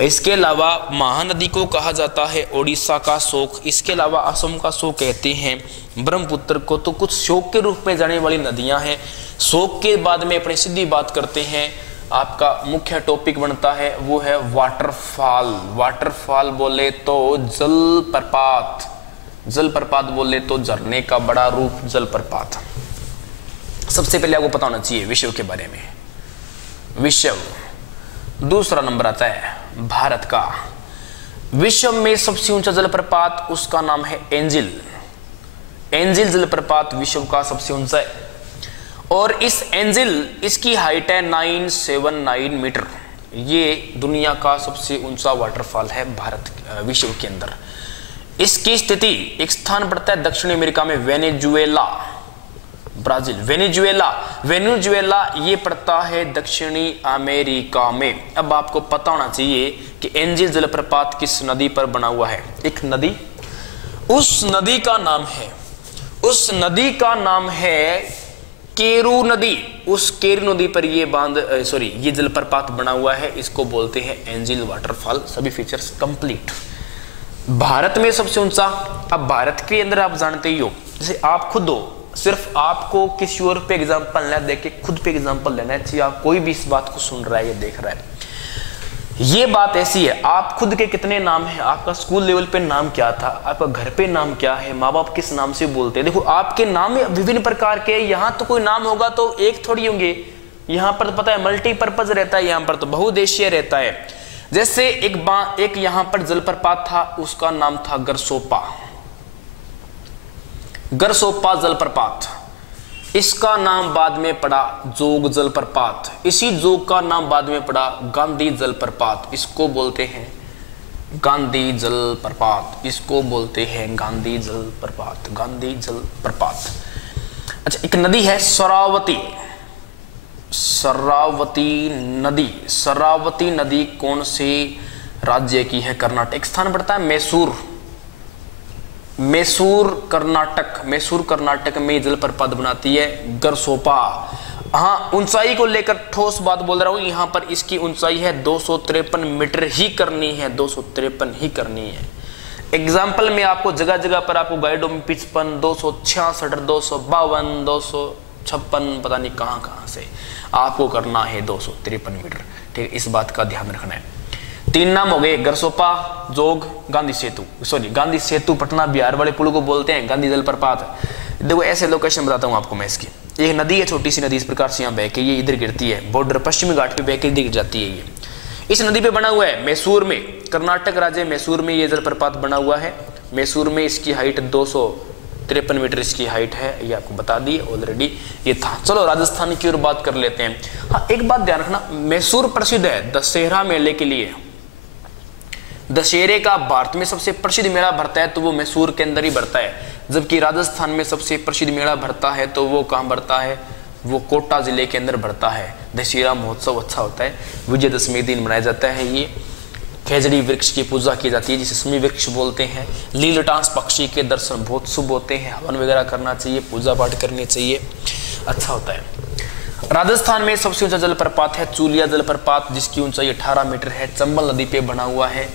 इसके अलावा महानदी को कहा जाता है ओडिशा का शोक, इसके अलावा असम का शोक कहते हैं ब्रह्मपुत्र को। तो कुछ शोक के रूप में जाने वाली नदियां हैं। शोक के बाद में अपनी सीधी बात करते हैं, आपका मुख्य टॉपिक बनता है वो है वाटरफॉल। वाटरफॉल बोले तो जलप्रपात, जलप्रपात बोले तो झरने का बड़ा रूप जलप्रपात। सबसे पहले आपको पता होना चाहिए विश्व के बारे में। विश्व दूसरा नंबर आता है भारत का। विश्व में सबसे ऊंचा जलप्रपात उसका नाम है एंजिल। एंजिल जलप्रपात विश्व का सबसे ऊंचा है और इस एंजिल इसकी हाइट है 979 मीटर। ये दुनिया का सबसे ऊंचा वाटरफॉल है भारत विश्व के अंदर। इसकी स्थिति एक स्थान पड़ता है दक्षिण अमेरिका में, वेनेजुएला, ब्राजील। वेनेजुएला ये पड़ता है दक्षिणी अमेरिका में। अब आपको पता होना चाहिए कि एंजिल जलप्रपात किस नदी पर बना हुआ है। एक नदी, उस नदी का नाम है केरू नदी। उस केरू नदी पर ये जलप्रपात बना हुआ है। इसको बोलते हैं एंजिल वाटरफॉल। सभी फीचर्स कंप्लीट। भारत में सबसे ऊंचा। अब भारत के अंदर आप जानते ही हो, जैसे आप खुद हो, सिर्फ आपको किसी और पे एग्जाम्पल ना देके खुद पे एग्जाम्पल लेना चाहिए। आप कोई भी इस बात को सुन रहा है या देख रहा है, ये बात ऐसी है, आप खुद के कितने नाम हैं, आपका स्कूल लेवल पे नाम क्या था, आपका घर पे नाम क्या है, माँ बाप किस नाम से बोलते हैं। देखो आपके नाम विभिन्न प्रकार के, यहाँ तो कोई नाम होगा तो एक थोड़ी होंगे, यहाँ पर पता है मल्टीपर्पज रहता है, यहाँ पर तो बहुउद्देशीय रहता है। जैसे एक यहाँ पर जलप्रपात था, उसका नाम था गरसोपा, गरसोपा जलप्रपात। इसका नाम बाद में पड़ा जोग जलप्रपात। इसी जोग का नाम बाद में पड़ा गांधी जलप्रपात। इसको बोलते हैं गांधी जलप्रपात, इसको बोलते हैं गांधी जलप्रपात, गांधी जलप्रपात। अच्छा, एक नदी है शरावती, शरावती नदी। शरावती नदी कौन से राज्य की है? कर्नाटक। स्थान पड़ता है मैसूर, मैसूर कर्नाटक। मैसूर कर्नाटक में जलप्रपात बनाती है गरसोपा। हाँ, ऊंचाई को लेकर ठोस बात बोल रहा हूं, यहां पर इसकी ऊंचाई है 253 मीटर ही करनी है, 253 ही करनी है। एग्जाम्पल में आपको जगह जगह पर आपको गाइडों में 55, 266, 252, 256 पता नहीं कहां से आपको करना है 253 मीटर। ठीक है, इस बात का ध्यान रखना है। 3 नाम हो गए, गरसोपा, जोग, गांधी सेतु। गांधी सेतु पटना बिहार वाले पुल को बोलते हैं, गांधी जलप्रपात। देखो ऐसे लोकेशन बताता हूं आपको मैं इसकी। एक नदी है, छोटी सी नदी, इस प्रकार से यहाँ बह के ये इधर गिरती है, बॉर्डर पश्चिमी घाट पे बह के इधर गिर जाती है। ये इस नदी पे बना हुआ है मैसूर में, कर्नाटक राज्य मैसूर में ये जलप्रपात बना हुआ है। मैसूर में इसकी हाइट 253 मीटर इसकी हाइट है, ये आपको बता दी ऑलरेडी ये था। चलो राजस्थान की ओर बात कर लेते हैं। हाँ, एक बात ध्यान रखना, मैसूर प्रसिद्ध है दशहरा मेले के लिए। दशहरे का भारत में सबसे प्रसिद्ध मेला भरता है तो वो मैसूर के अंदर ही भरता है, जबकि राजस्थान में सबसे प्रसिद्ध मेला भरता है तो वो कहाँ भरता है? वो कोटा जिले के अंदर भरता है। दशहरा महोत्सव अच्छा होता है, विजयदशमी दिन मनाया जाता है। ये खेजड़ी वृक्ष की पूजा की जाती है जिसे शमी वृक्ष बोलते हैं। लीलटास पक्षी के दर्शन बहुत शुभ होते हैं, हवन वगैरह करना चाहिए, पूजा पाठ करनी चाहिए, अच्छा होता है। राजस्थान में सबसे ऊंचा जलप्रपात है चूलिया जलप्रपात, जिसकी ऊंचाई 18 मीटर है, चंबल नदी पे बना हुआ है।